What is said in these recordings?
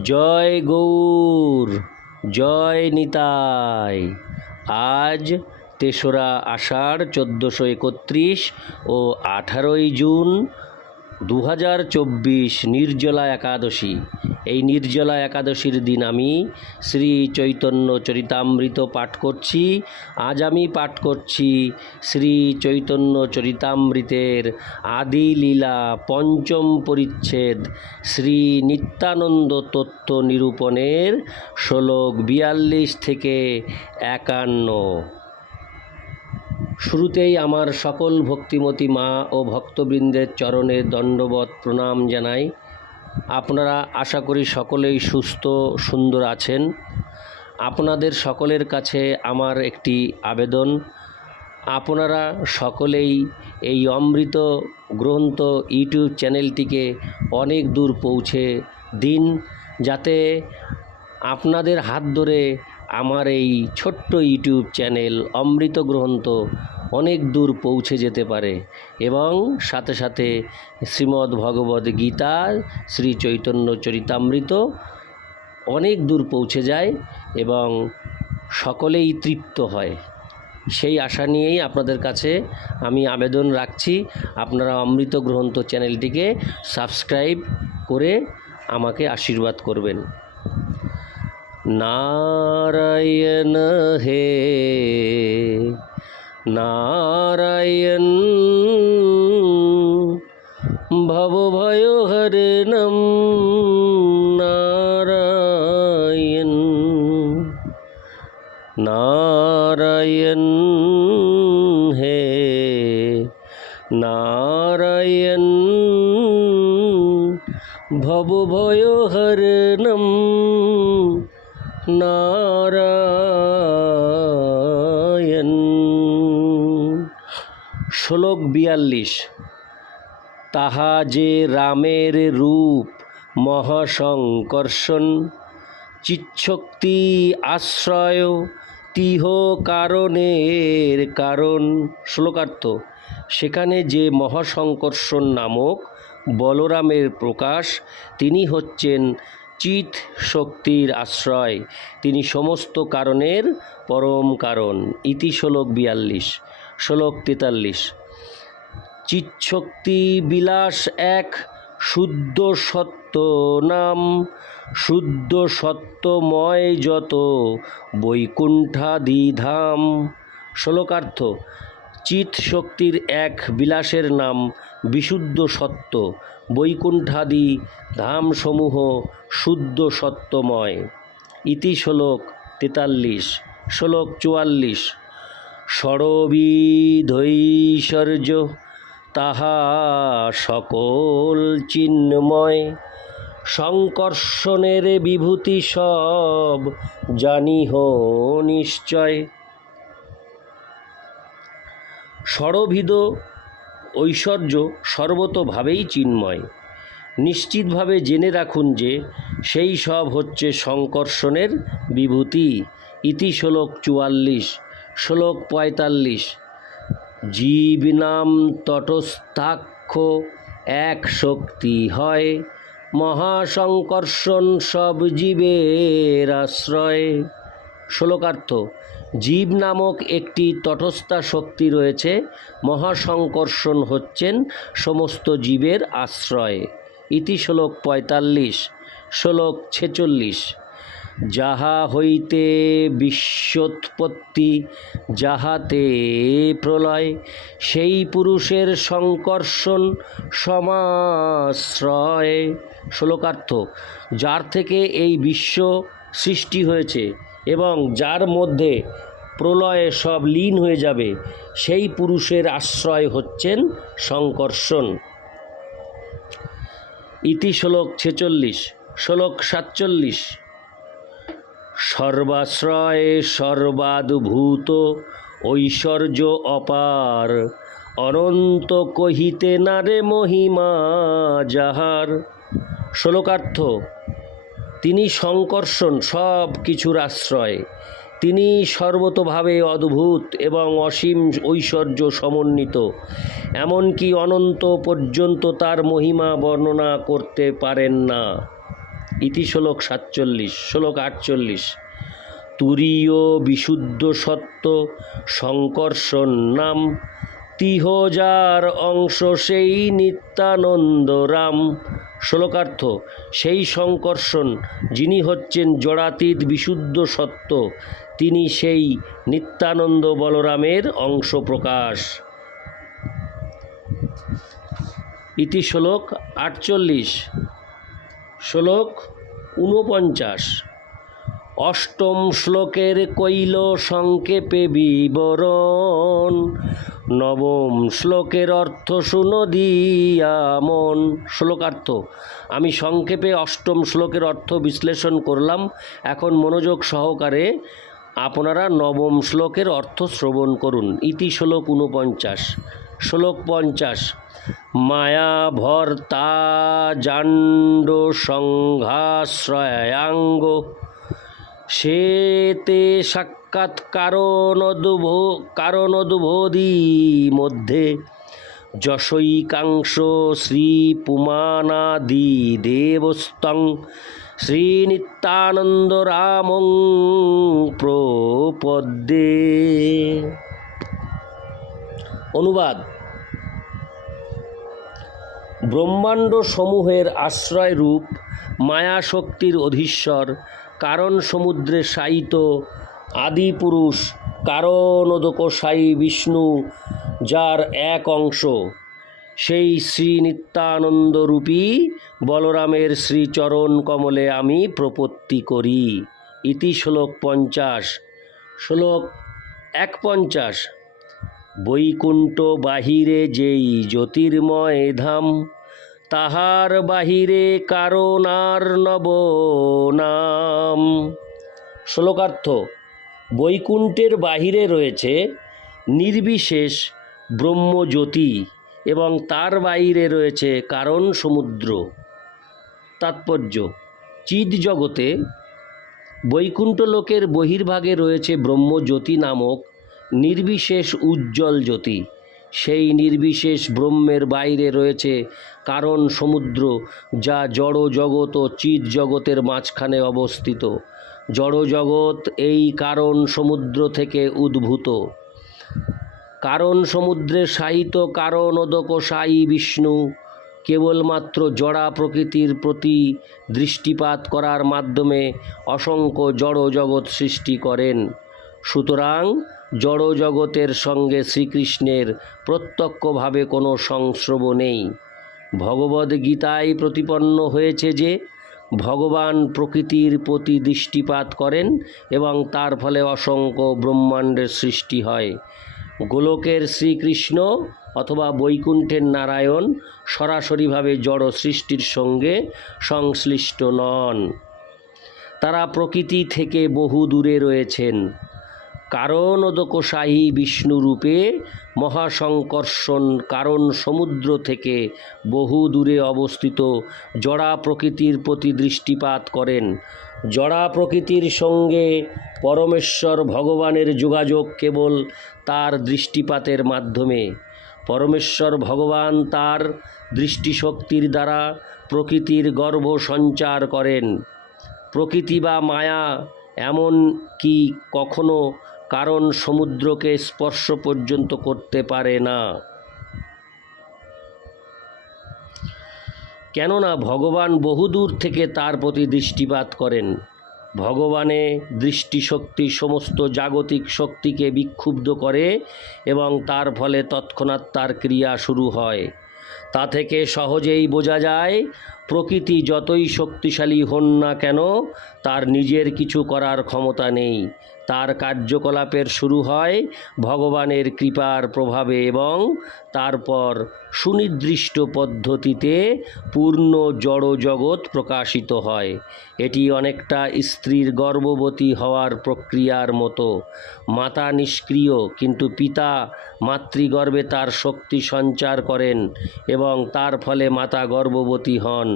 জয় গৌর জয় নিতাই। আজ তেসরা আষাঢ় চোদ্দোশো একত্রিশ ও আঠারোই জুন দু হাজার চব্বিশ নির্জলা একাদশী। এই নির্জলা একাদশীর দিন আমি শ্রী চৈতন্য চরিতামৃত পাঠ করছি। আজ আমি পাঠ করছি শ্রী চৈতন্য চরিতামৃতের আদি লীলা পঞ্চম পরিচ্ছেদ শ্রী নিত্যানন্দ তত্ত্ব নিরূপণের শ্লোক বিয়াল্লিশ থেকে একান্ন। শুরুতেই আমার সকল ভক্তিমতী মা ও ভক্তবৃন্দের চরণে দণ্ডবত প্রণাম জানাই। আপনারা আশা করি সকলেই সুস্থ, সুন্দর আছেন। আপনাদের সকলের কাছে আমার একটি আবেদন। আপনারা সকলেই এই অমৃত গ্রন্থ ইউটিউব চ্যানেলটিকে অনেক দূর পৌঁছে দিন, যাতে আপনাদের হাত ধরে আমার এই ছোট্ট ইউটিউব চ্যানেল অমৃত গ্রন্থ অনেক দূর পৌঁছে যেতে পারে এবং সাথে সাথে শ্রীমদ্ ভগবদ্ গীতা, শ্রী চৈতন্য চরিতামৃত অনেক দূর পৌঁছে যায় এবং সকলেই তৃপ্ত হয়। সেই আশা নিয়েই আপনাদের কাছে আমি আবেদন রাখছি। আপনারা অমৃত গ্রন্থ চ্যানেলটিকে সাবস্ক্রাইব করে আমাকে আশীর্বাদ করবেন। নারায়ণ হে নারায়ণ ভবভয় হরে নম নারায়ণ নারায়ণ হে নারায়ণ ভবভয় হরণম নারায়ণ শ্লোক বিয়াল্লিশ। তাহা যে রামের রূপ মহাসংকর্ষণ, চিচ্ছক্তি আশ্রয় তিহ কারণের কারণ। শ্লোকার্থ, সেখানে যে মহাসংকর্ষণ নামক বলরামের প্রকাশ, তিনি হচ্ছেন চিত শক্তির আশ্রয়, তিনি সমস্ত কারণের পরম কারণ। ইতি শ্লোক বিয়াল্লিশ। শ্লোক তেতাল্লিশ। চিৎশক্তি বিলাস এক, শুদ্ধ সত্য নাম, শুদ্ধ সত্যময় যত বৈকুণ্ঠাদি ধাম শ্লোকার্থ চিত শক্তির এক বিলাসের নাম বিশুদ্ধ সত্য বৈকুণ্ঠাদি ধামসমূহ শুদ্ধ সত্যময়। ইতি শ্লোক তেতাল্লিশ, শ্লোক চুয়াল্লিশ। ষড়বিধৈশ্বর্য তাহা সকল চিন্ময়। সংকর্ষণের বিভূতি সব জানিহ নিশ্চয়। ষড়ভিদ ঐশ্বর্য সর্বতোভাবেই চিন্ময়। নিশ্চিতভাবে জেনে রাখুন যে, সেই সব হচ্ছে সংকর্ষণের বিভূতি। ইতি শ্লোক চুয়াল্লিশ। শ্লোক পঁয়তাল্লিশ। জীব নাম তটস্থাক্ষ এক শক্তি হয়, মহাসংকর্ষণ সব জীবের আশ্রয়। শ্লোকার্থ, জীব নামক একটি তটস্থা শক্তি রয়েছে, মহাসংকর্ষণ হচ্ছেন সমস্ত জীবের আশ্রয়। ইতি শ্লোক পঁয়তাল্লিশ, শ্লোক ছেচল্লিশ। যাহা হইতে বিশ্বৎপত্তি, যাহাতে প্রলয়, সেই পুরুষের সংকর্ষণ সমাশ্রয়। শ্লোকার্থ, যার থেকে এই বিশ্ব সৃষ্টি হয়েছে এবং যার মধ্যে প্রলয়ে সব লীন হয়ে যাবে, সেই পুরুষের আশ্রয় হচ্ছেন সংকর্ষণ। ইতি শ্লোক ছেচল্লিশ, শ্লোক সাতচল্লিশ। সর্বাশ্রয় সর্বাদভূত ঐশ্বর্য অপার, অনন্ত কহিতে নারে মহিমা যাহার। শ্লোকার্থ, তিনি সংকর্ষণ সব কিছুর আশ্রয়। তিনি সর্বতভাবে অদ্ভুত এবং অসীম ঐশ্বর্য সমন্বিত। এমনকি অনন্ত পর্যন্ত তার মহিমা বর্ণনা করতে পারেন না। ইতি শ্লোক সাতচল্লিশ, শ্লোক আটচল্লিশ। তুরীয় বিশুদ্ধ সত্য সংকর্ষণ নাম তিহজার অংশ সেই নিত্যানন্দ রাম। শ্লোকার্থ, সেই সংকর্ষণ যিনি হচ্ছেন জড়াতীত বিশুদ্ধ সত্য, তিনি সেই নিত্যানন্দ বলরামের অংশ প্রকাশ। ইতি শ্লোক আটচল্লিশ। শ্লোক ঊনপঞ্চাশ। অষ্টম শ্লোকের কৈল সংক্ষেপে বিবরণ। নবম শ্লোকের অর্থ শুনো দিয়া মন। শ্লোকার্থ, আমি সংক্ষেপে অষ্টম শ্লোকের অর্থ বিশ্লেষণ করলাম। এখন মনোযোগ সহকারে আপনারা নবম শ্লোকের অর্থ শ্রবণ করুন। ইতি শ্লোক ঊনপঞ্চাশ। শ্লোক পঞ্চাশ। মায়া ভর্তা জাণ্ড সংঘাশ্রয়াঙ্গ সেতে সাক্ষাৎ কারণদুভ কারণদুবোধি মধ্যে। যশৈকাংশ শ্রী পুমানাদি দেবস্তং শ্রীনিত্যানন্দ রামং প্রপদ্যে। অনুবাদ। ব্রহ্মাণ্ড সমূহের আশ্রয়রূপ মায়া শক্তির অধীশ্বর, কারণ সমুদ্রে শায়িত আদিপুরুষ কারণোদকশায়ী বিষ্ণু, যার এক অংশ। সেই শ্রী নিত্যানন্দরূপী বলরামের শ্রীচরণ কমলে আমি প্রপত্তি করি। ইতি শ্লোক পঞ্চাশ। শ্লোক এক পঞ্চাশ বৈকুণ্ঠ বাহিরে যেই জ্যোতির্ময় ধাম, তাহার বাহিরে কারণ আর নব নাম শ্লোকার্থ, বৈকুণ্ঠের বাহিরে রয়েছে নির্বিশেষ ব্রহ্মজ্যোতি এবং তার বাইরে রয়েছে কারণ সমুদ্র। তাৎপর্য চিদ জগতে বৈকুণ্ঠ লোকের বহির্ভাগে রয়েছে ব্রহ্মজ্যোতি নামক নির্বিশেষ উজ্জ্বল জ্যোতি। সেই নির্বিশেষ ব্রহ্মের বাইরে রয়েছে কারণ সমুদ্র, যা জড় জগৎ ও চিৎ জগতের মাঝখানে অবস্থিত। জড় জগৎ এই কারণ সমুদ্র থেকে উদ্ভূত। কারণ সমুদ্রে শায়িত কারণ ওদকশায়ী বিষ্ণু, কেবলমাত্র জড়া প্রকৃতির প্রতি দৃষ্টিপাত করার মাধ্যমে অসংখ্য জড় জগৎ সৃষ্টি করেন। সুতরাং জড় জগতের সঙ্গে শ্রীকৃষ্ণের প্রত্যক্ষভাবে কোনো সংস্রব নেই। ভগবদ্গীতায় প্রতিপন্ন হয়েছে যে, ভগবান প্রকৃতির প্রতি দৃষ্টিপাত করেন এবং তার ফলে অসংখ্য ব্রহ্মাণ্ডের সৃষ্টি হয়। গোলকের শ্রীকৃষ্ণ অথবা বৈকুণ্ঠের নারায়ণ সরাসরিভাবে জড় সৃষ্টির সঙ্গে সংশ্লিষ্ট নন। তারা প্রকৃতি থেকে বহু দূরে রয়েছেন। কারণোদকশাহী বিষ্ণুরূপে মহাসংকর্ষণ কারণ সমুদ্র থেকে বহু দূরে অবস্থিত জড়া প্রকৃতির প্রতি দৃষ্টিপাত করেন। জড়া প্রকৃতির সঙ্গে পরমেশ্বর ভগবানের যোগাযোগ কেবল তার দৃষ্টিপাতের মাধ্যমে। পরমেশ্বর ভগবান তার দৃষ্টিশক্তির দ্বারা প্রকৃতির গর্ভ সঞ্চার করেন। প্রকৃতি বা মায়া এমন কি কখনো কারণ সমুদ্রকে স্পর্শ পর্যন্ত করতে পারে না। কেননা ভগবান বহুদূর থেকে তার প্রতি দৃষ্টিপাত করেন। ভগবানে দৃষ্টিশক্তি সমস্ত জাগতিক শক্তিকে বিক্ষুব্ধ করে এবং তার ফলে তৎক্ষণাৎ তার ক্রিয়া শুরু হয়। তা থেকে সহজেই বোঝা যায়, প্রকৃতি যতই শক্তিশালী হন না কেন, তার নিজের কিছু করার ক্ষমতা নেই। তার কার্যকলাপের শুরু হয় ভগবানের কৃপার প্রভাবে এবং তারপর সুনির্দিষ্ট পদ্ধতিতে পূর্ণ জড় জগৎ প্রকাশিত হয়। এটি অনেকটা স্ত্রীর গর্ভবতী হওয়ার প্রক্রিয়ার মতো। মাতা নিষ্ক্রিয়, কিন্তু পিতা মাতৃগর্ভে তার শক্তি সঞ্চার করেন এবং তার ফলে মাতা গর্ভবতী হন।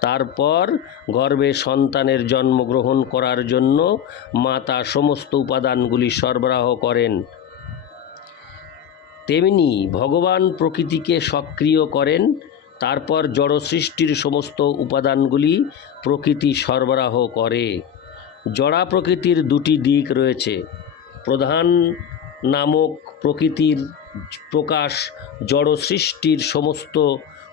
তারপর গর্ভে সন্তানের জন্মগ্রহণ করার জন্য মাতা সমস্ত উপাদানগুলি সরবরাহ করেন। তেমনি ভগবান প্রকৃতিকে সক্রিয় করেন, তারপর জড় সৃষ্টির সমস্ত উপাদানগুলি প্রকৃতি সরবরাহ করে। জড়া প্রকৃতির দুটি দিক রয়েছে, প্রধান নামক প্রকৃতির প্রকাশ জড় সৃষ্টির সমস্ত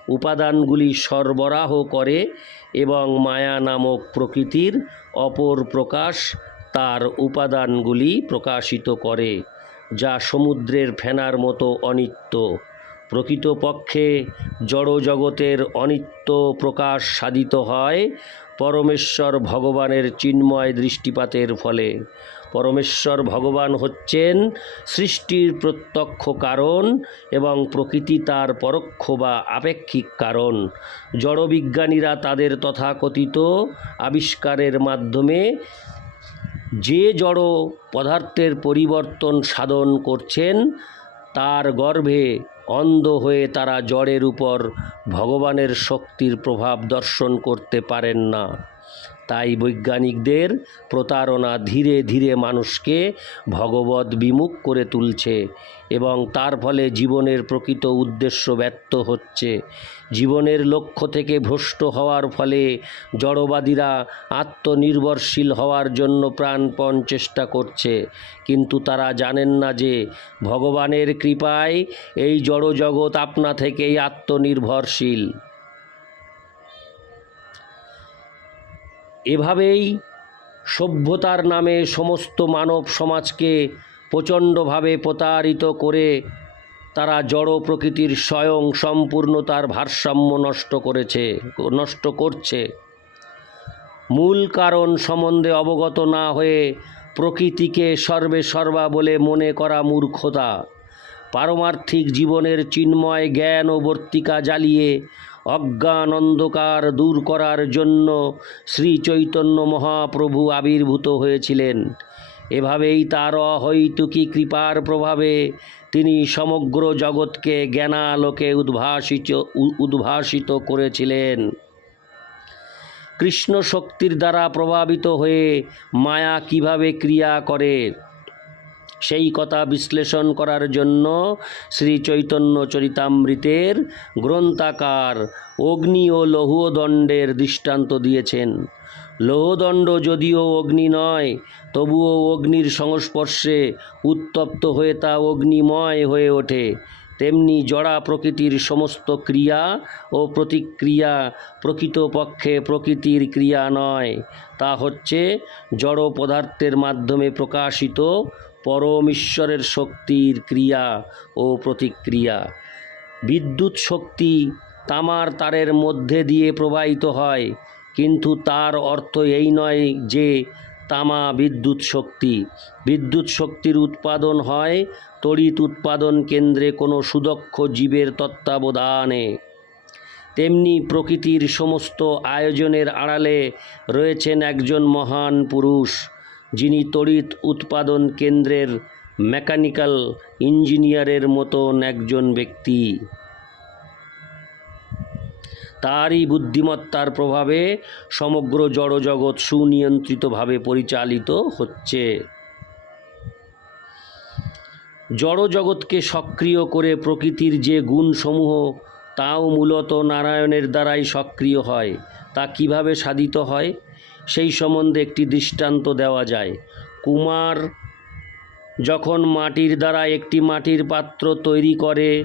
উপাদানগুলি সরবরাহ করে এবং মায়া নামক প্রকৃতির অপর প্রকাশ তার উপাদানগুলি প্রকাশিত করে, যা সমুদ্রের ফেনার মতো অনিত্য। প্রকৃতপক্ষে জড়জগতের অনিত্য প্রকাশ সাধিত হয় পরমেশ্বর ভগবানের চিন্ময় দৃষ্টিপাতের ফলে। পরমেশ্বর ভগবান হচ্ছেন সৃষ্টির প্রত্যক্ষ কারণ এবং প্রকৃতি তার পরোক্ষ বা আপেক্ষিক কারণ। জড়বিজ্ঞানীরা তাদের তথাকথিত আবিষ্কারের মাধ্যমে যে জড় পদার্থের পরিবর্তন সাধন করছেন, তার গর্ভে অন্ধ হয়ে তারা জড়ের উপর ভগবানের শক্তির প্রভাব দর্শন করতে পারেন না। তাই বৈজ্ঞানিকদের প্রতারণা ধীরে ধীরে মানুষকে ভগবত বিমুখ করে তুলছে এবং তার ফলে জীবনের প্রকৃত উদ্দেশ্য ব্যর্থ হচ্ছে। জীবনের লক্ষ্য থেকে ভ্রষ্ট হওয়ার ফলে জড়বাদীরা আত্মনির্ভরশীল হওয়ার জন্য প্রাণপণ চেষ্টা করছে। কিন্তু তারা জানেন না যে ভগবানের কৃপায় এই জড়জগৎ আপনা থেকেই আত্মনির্ভরশীল। এভাবেই সভ্যতার নামে সমস্ত মানব সমাজকে প্রচণ্ডভাবে প্রতারিত করে তারা জড় প্রকৃতির স্বয়ং সম্পূর্ণতার ভারসাম্য নষ্ট করেছে, নষ্ট করছে। মূল কারণ সম্বন্ধে অবগত না হয়ে প্রকৃতিকে সর্বে সর্বা বলে মনে করা মূর্খতা। পারমার্থিক জীবনের চিন্ময় জ্ঞান ও বর্তিকা জ্বালিয়ে অজ্ঞান অন্ধকার দূর করার জন্য শ্রী চৈতন্য মহাপ্রভু আবির্ভূত হয়েছিলেন। এভাবেই তার অহৈতুকী কৃপার প্রভাবে তিনি সমগ্র জগৎকে জ্ঞানালোকে উদ্ভাসিত উদ্ভাসিত করেছিলেন। কৃষ্ণ শক্তির দ্বারা প্রভাবিত হয়ে মায়া কীভাবে ক্রিয়া করে? সেই কথা বিশ্লেষণ করার জন্য শ্রী চৈতন্য চরিতামৃতের গ্রন্থাকার অগ্নি ও লৌহদণ্ডের দৃষ্টান্ত দিয়েছেন। লৌহদণ্ড যদিও অগ্নি নয়, তবুও অগ্নির সংস্পর্শে উত্তপ্ত হয়ে তা অগ্নিময় হয়ে ওঠে। তেমনি জড়া প্রকৃতির সমস্ত ক্রিয়া ও প্রতিক্রিয়া প্রকৃতপক্ষে প্রকৃতির ক্রিয়া নয়, তা হচ্ছে জড় পদার্থের মাধ্যমে প্রকাশিত পরম ঈশ্বরের শক্তির ক্রিয়া ও প্রতিক্রিয়া। বিদ্যুৎ শক্তি তামার তারের মধ্যে দিয়ে প্রবাহিত হয়, কিন্তু তার অর্থ এই নয় যে তামা বিদ্যুৎ শক্তি। বিদ্যুৎ শক্তির উৎপাদন হয় তড়িৎ উৎপাদন কেন্দ্রে কোনো সুদক্ষ জীবের তত্ত্বাবধানে। তেমনি প্রকৃতির সমস্ত আয়োজনের আড়ালে রয়েছেন একজন মহান পুরুষ। যিনি তড়িৎ উৎপাদন কেন্দ্রের মেকানিক্যাল ইঞ্জিনিয়ারের মতন একজন ব্যক্তি। তারই বুদ্ধিমত্তার প্রভাবে সমগ্র জড়জগৎ সুনিয়ন্ত্রিতভাবে পরিচালিত হচ্ছে। জড়জগৎকে সক্রিয় করে প্রকৃতির যে গুণসমূহ, তাও মূলত নারায়ণের দ্বারাই সক্রিয় হয়। তা কীভাবে সাধিত হয়? সেই সম্বন্ধে একটি দৃষ্টান্ত দেওয়া যায়। কুমার যখন মাটির দ্বারা একটি মাটির পাত্র তৈরি করে,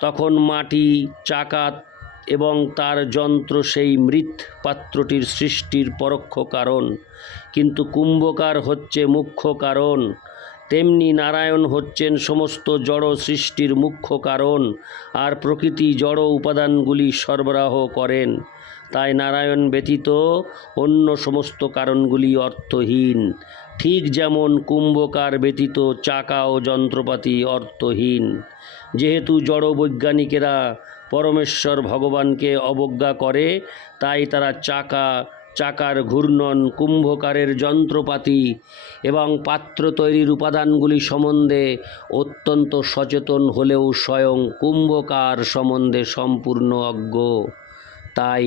তখন মাটি চাকাত এবং তার যন্ত্র সেই মৃৎ পাত্রটির সৃষ্টির পরোক্ষ কারণ। কিন্তু কুম্ভকার হচ্ছে মুখ্য কারণ। তেমনি নারায়ণ হচ্ছেন সমস্ত জড় সৃষ্টির মুখ্য কারণ, আর প্রকৃতি জড় উপাদানগুলি সরবরাহ করেন। তাই নারায়ণ ব্যতীত অন্য সমস্ত কারণগুলি অর্থহীন। ঠিক যেমন কুম্ভকার ব্যতীত চাকা ও যন্ত্রপাতি অর্থহীন। যেহেতু জড় বৈজ্ঞানিকেরা পরমেশ্বর ভগবানকে অবজ্ঞা করে, তাই তারা চাকা, চাকার ঘূর্ণন, কুম্ভকারের যন্ত্রপাতি এবং পাত্র তৈরির উপাদানগুলি সম্বন্ধে অত্যন্ত সচেতন হলেও স্বয়ং কুম্ভকার সম্বন্ধে সম্পূর্ণ অজ্ঞ। তাই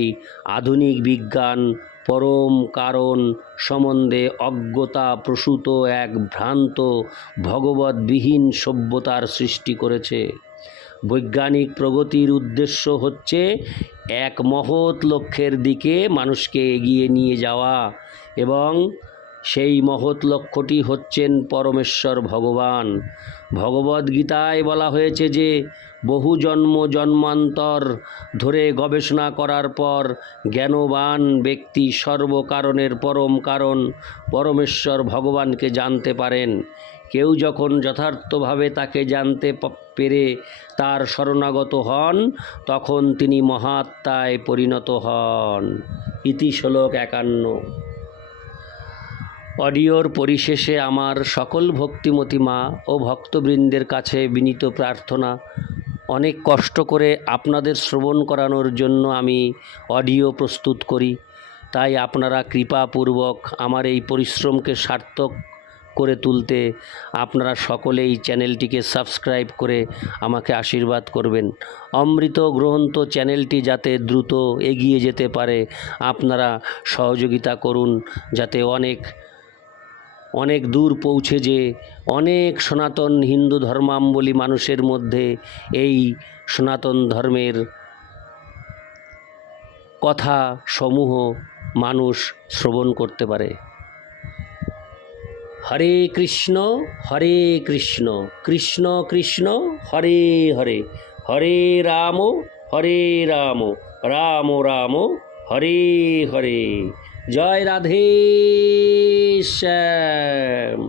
আধুনিক বিজ্ঞান পরম কারণ সম্বন্ধে অজ্ঞতা প্রসূত এক ভ্রান্ত ভগবদ্বিহীন সভ্যতার সৃষ্টি করেছে। বৈজ্ঞানিক প্রগতির উদ্দেশ্য হচ্ছে এক মহৎ লক্ষ্যের দিকে মানুষকে এগিয়ে নিয়ে যাওয়া এবং সেই মহৎ লক্ষ্যটি হচ্ছেন পরমেশ্বর ভগবান। ভগবদ্গীতায় বলা হয়েছে যে, বহু জন্ম জন্মান্তর ধরে গবেষণা করার পর জ্ঞানবান ব্যক্তি সর্বকারণের পরম কারণ পরমেশ্বর ভগবানকে জানতে পারেন। কেউ যখন যথার্থভাবে তাকে জানতে পেরে তার শরণাগত হন, তখন তিনি মহাত্মায় পরিণত হন। ইতি শ্লোক একান্ন। অডিওর পরিশেষে আমার সকল ভক্তিমতী মা ও ভক্তবৃন্দের কাছে বিনীত প্রার্থনা। অনেক কষ্ট করে আপনাদের শ্রবণ করানোর জন্য আমি অডিও প্রস্তুত করি। তাই আপনারা কৃপাপূর্বক আমার এই পরিশ্রমকে সার্থক করে তুলতে আপনারা সকলেই চ্যানেলটিকে সাবস্ক্রাইব করে আমাকে আশীর্বাদ করবেন। অমৃত গ্রহন্ত চ্যানেলটি যাতে দ্রুত এগিয়ে যেতে পারে, আপনারা সহযোগিতা করুন, যাতে অনেক অনেক দূর পৌঁছে যে অনেক সনাতন হিন্দু ধর্মাবলী মানুষের মধ্যে এই সনাতন ধর্মের কথা সমূহ মানুষ শ্রবণ করতে পারে। হরে কৃষ্ণ হরে কৃষ্ণ কৃষ্ণ কৃষ্ণ, হরে হরে হরে রাম হরে রাম রাম রাম, হরে হরে। জয় রাধে শ্যাম